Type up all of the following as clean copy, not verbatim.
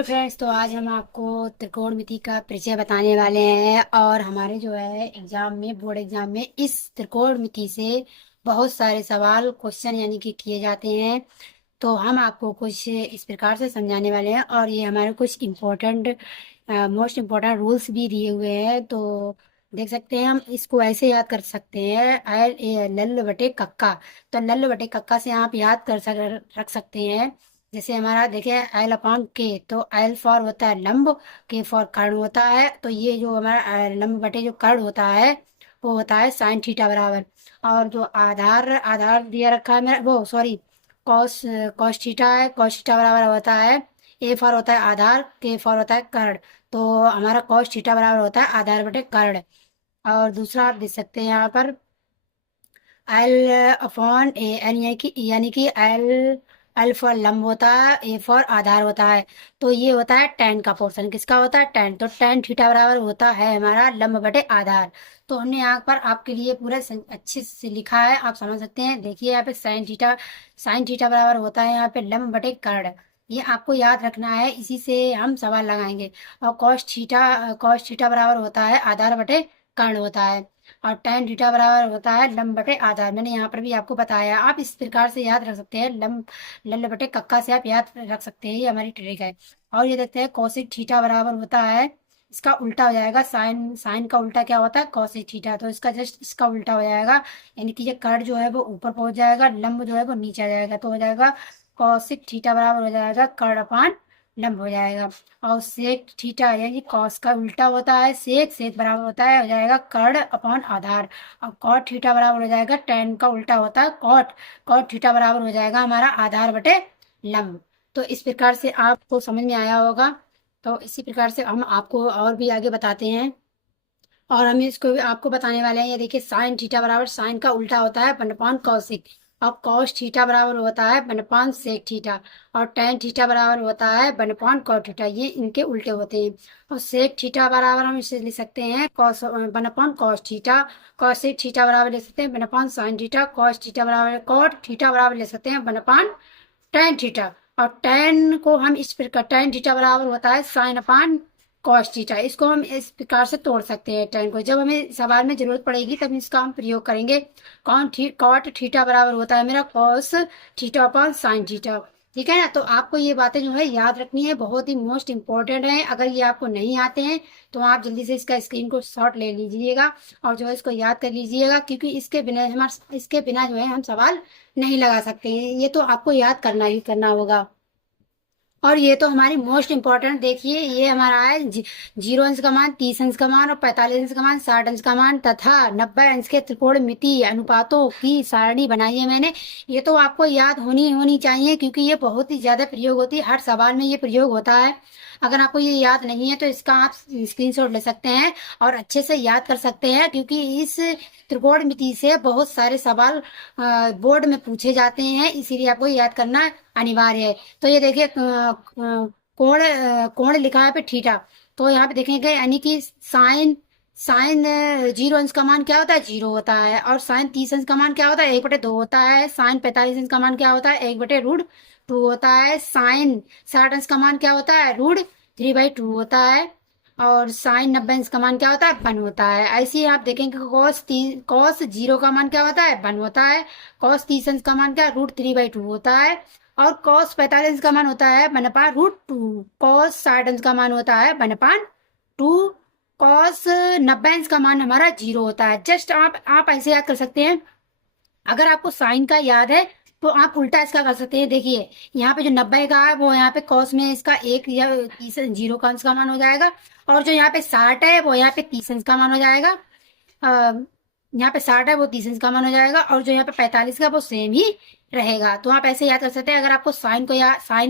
Hello friends, तो आज हम आपको त्रिकोणमिति का परिचय बताने वाले हैं। और हमारे जो है एग्जाम में, बोर्ड एग्जाम में इस त्रिकोणमिति से बहुत सारे सवाल क्वेश्चन यानी कि किए जाते हैं। तो हम आपको कुछ इस प्रकार से समझाने वाले हैं, और ये हमारे कुछ इम्पोर्टेंट मोस्ट इम्पोर्टेंट रूल्स भी दिए हुए हैं। तो देख सकते हैं, हम इसको ऐसे याद कर सकते हैं, एल ए लल बटे कक्का। तो लल बटे कक्का से आप याद कर रख सकते हैं। जैसे हमारा देखिए, एल अपॉन के, तो एल फॉर होता है लंब, के फॉर कर्ण होता है। तो ये जो हमारा लंब बटे जो कर्ण होता है वो होता है साइन थीटा बराबर। और जो आधार आधार दिया रखा है मेरा, वो सॉरी, कॉस कॉस थीटा है। कॉस थीटा बराबर होता है, ए फॉर होता है आधार, के फॉर होता है कर्ण। तो हमारा कॉस थीटा बराबर होता है आधार बटे कर्ण। और दूसरा आप देख सकते हैं यहाँ पर, एल अपॉन ए, यानी कि एल, एल फॉर लंब होता है, ए फॉर आधार होता है। तो ये होता है टेन का पोर्शन। किसका होता है? टेन। तो टेन थीटा बराबर होता है हमारा लंब बटे आधार। तो हमने यहाँ पर आपके लिए पूरा अच्छे से लिखा है, आप समझ सकते हैं। देखिए यहाँ पे साइन थीटा, साइन थीटा बराबर होता है यहाँ पे लंब बटे कर्ण। ये आपको याद रखना है, इसी से हम सवाल लगाएंगे। और कॉस थीटा बराबर होता है आधार बटे कर्ण होता है। और tan थीटा बराबर होता है लंब बटे आधार। मैंने यहाँ पर भी आपको बताया, आप इस प्रकार से याद रख सकते हैं। लंब बटे कक्का से आप याद रख सकते हैं, ये हमारी ट्रिक है। और ये देखते हैं, कौशिक थीटा बराबर होता है, इसका उल्टा हो जाएगा। साइन साइन का उल्टा क्या होता है? कौशिक थीटा। तो इसका जस्ट इसका उल्टा हो जाएगा, यानी कि ये कर्ण जो है वो ऊपर पहुंच जाएगा, लंब जो है वो नीचे आ जाएगा। तो हो जाएगा कौशिक थीटा बराबर हो जाएगा कर्ण अपान लंब हो जाएगा। और सेक थीटा यानी कॉस का उल्टा होता है सेक, सेक बराबर होता है हो जाएगा कर्ण अपॉन आधार। और कॉट थीटा बराबर हो जाएगा टेन का उल्टा होता है कॉट, कॉट थीटा बराबर हो जाएगा हमारा आधार बटे लंब। तो इस प्रकार से आपको समझ में आया होगा। तो इसी प्रकार से हम आपको और भी आगे बताते हैं, और हम इसको भी आपको बताने वाले हैं। ये देखिए, साइन थीटा बराबर साइन का उल्टा होता है वन अपॉन कॉसिक। और कॉस थीटा बराबर होता है वन अपॉन सेक थीटा। और टेन थीटा बराबर होता है वन अपॉन कॉट थीटा। ये इनके उल्टे होते हैं। और सेक थीटा बराबर हम इसे लिख सकते हैं cos one upon cos theta. Cosec theta बराबर लिख सकते हैं one upon sine theta. Cos theta बराबर कॉट थीटा बराबर लिख सकते हैं वन अपॉन टेन थीटा। और टेन को हम इस प्रकार, टेन थीटा बराबर होता है साइन अपान कॉस थीटा। इसको हम इस प्रकार से तोड़ सकते हैं टेन को, जब हमें सवाल में जरूरत पड़ेगी तब इसका हम प्रयोग करेंगे। कॉट थीटा बराबर होता है मेरा cos theta upon sine theta. ठीक है ना? तो आपको ये बातें जो है याद रखनी है, बहुत ही मोस्ट इंपॉर्टेंट है। अगर ये आपको नहीं आते हैं तो आप जल्दी से इसका स्क्रीन को शॉट ले लीजिएगा और जो है इसको याद कर लीजिएगा, क्योंकि इसके बिना जो है हम सवाल नहीं लगा सकते हैं। ये तो आपको याद करना ही करना होगा। और ये तो हमारी मोस्ट इंपॉर्टेंट, देखिए ये हमारा है 0 अंश का मान, 30 अंश का मान, और 45 अंश का मान, 60 अंश का मान तथा 90 अंश के त्रिकोणमितीय अनुपातों की सारणी बनाई है मैंने। ये तो आपको याद होनी होनी चाहिए, क्योंकि ये बहुत ही ज्यादा प्रयोग होती है, हर सवाल में ये प्रयोग होता है। अगर आपको ये याद नहीं है तो इसका आप स्क्रीनशॉट ले सकते हैं और अच्छे से याद कर सकते हैं, क्योंकि इस त्रिकोणमिति से बहुत सारे सवाल बोर्ड में पूछे जाते हैं, इसीलिए आपको याद करना अनिवार्य है। तो ये देखिए, कोण कोण लिखा है पे थीटा। तो यहाँ पे देखेंगे, यानी कि साइन साइन 0 अंश का मान क्या होता है? 0 होता है। और साइन 30 अंश का मान क्या होता है? 1/2 होता है। साइन 45 अंश का मान क्या होता है? 1/√2 होता है। साइन 60 अंश का मान क्या होता है? √3/2 होता है। और साइन 90 अंश का मान क्या होता है? 1 होता है। ऐसे ही आप देखेंगे, कॉस 0 का मान क्या होता है? 1 होता है। कॉस 30 अंश का मान क्या है? √3/2 होता है। और कॉस 45 का मान होता है 1/√2। कॉस 60 का मान होता है 1/2। कॉस 90 का मान हमारा 0 होता है। जस्ट आप ऐसे याद कर सकते हैं। अगर आपको साइन का याद है तो आप उल्टा इसका कर सकते हैं। देखिए, यहाँ पे जो 90 का है वो यहाँ पे कॉस में इसका एक या 0 का अंश का मान हो जाएगा। और जो यहाँ पे 60 है वो यहाँ पे 30 अंश का मान हो जाएगा। यहाँ पे 60 है वो 30 अंश का मान हो जाएगा। और जो यहाँ पे 45 का वो सेम ही रहेगा। तो आप ऐसे याद कर सकते हैं। अगर आपको साइन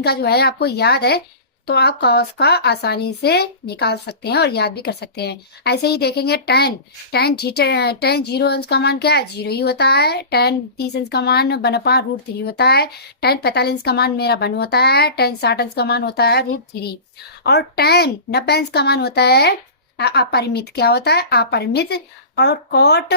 का जो है आपको याद है तो आप कॉस का आसानी से निकाल सकते हैं और याद भी कर सकते हैं। ऐसे ही देखेंगे, टेन टेन थीटा टेन 0 अंश का मान क्या है? 0 ही होता है। टेन 30 अंश का मान 1/√3 होता है। टेन 45 का मान मेरा 1 होता है। टेन 60 अंश का मान होता है √3। और टेन 90 अंश का मान होता है अपरिमित क्या होता है? अपरिमित। और कॉट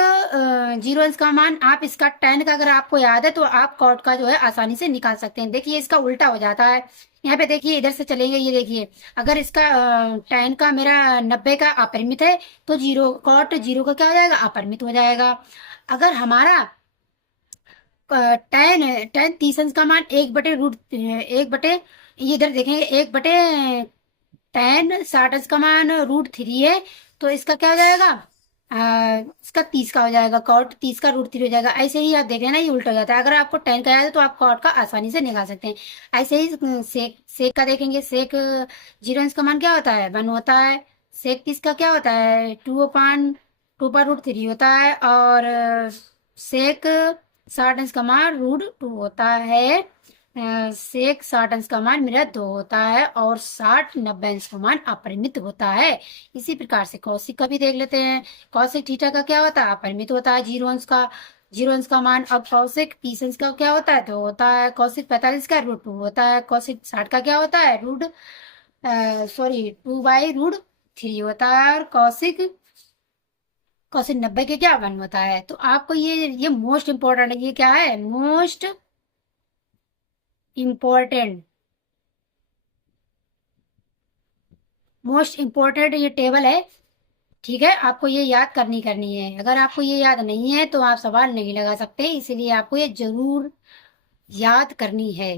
जीरो अंश का मान, आप इसका टेन का अगर आपको याद है तो आप कॉट का जो है आसानी से निकाल सकते हैं। देखिए इसका उल्टा हो जाता है। यहाँ पे देखिए, इधर से चलेंगे, ये देखिए, अगर इसका टेन का मेरा 90 का अपरिमित है तो जीरो कॉट जीरो का क्या हो जाएगा? अपरिमित हो जाएगा। अगर हमारा टेन टेन 30 अंश का मान एक बटे रूट, एक बटे, ये इधर देखेंगे, एक बटे टेन 60 अंश का मान रूट थ्री है, तो इसका क्या हो जाएगा? इसका 30 का हो जाएगा, कॉट 30 का रूट थ्री हो जाएगा। ऐसे ही आप देख रहे हैं ना, ये उल्टा हो जाता है। अगर आपको टेन का याद है तो आप कॉट का आसानी से निकाल सकते हैं। ऐसे ही सेक सेक का देखेंगे। सेक जीरो अंश का मान क्या होता है? वन होता है। सेक 30 का क्या होता है? टू अपान टू पर रूट थ्री होता है। और सेक 60 अंश का मान रूट टू होता है। सेक 60 अंश का मान मेरा दो होता है। और 60 90 अंश का मान अपरिमित होता है। इसी प्रकार से कौशिक का भी देख लेते हैं। कौशिक थीटा का क्या होता है? अपरिमित होता है, जीरो अंश का, जीरो अंश का मान। अब कौशिक 30 अंश का क्या होता है? दो होता है। कौशिक 45 का रूट टू होता है। कौशिक 60 का क्या होता है? Root sorry two by root three होता है। और कौशिक कौशिक 90 के क्या? वन होता है। तो आपको ये मोस्ट इंपॉर्टेंट है। ये क्या है? मोस्ट इम्पोर्टेंट, मोस्ट इम्पोर्टेंट ये टेबल है। ठीक है, आपको ये याद करनी है। अगर आपको ये याद नहीं है तो आप सवाल नहीं लगा सकते, इसीलिए आपको ये जरूर याद करनी है।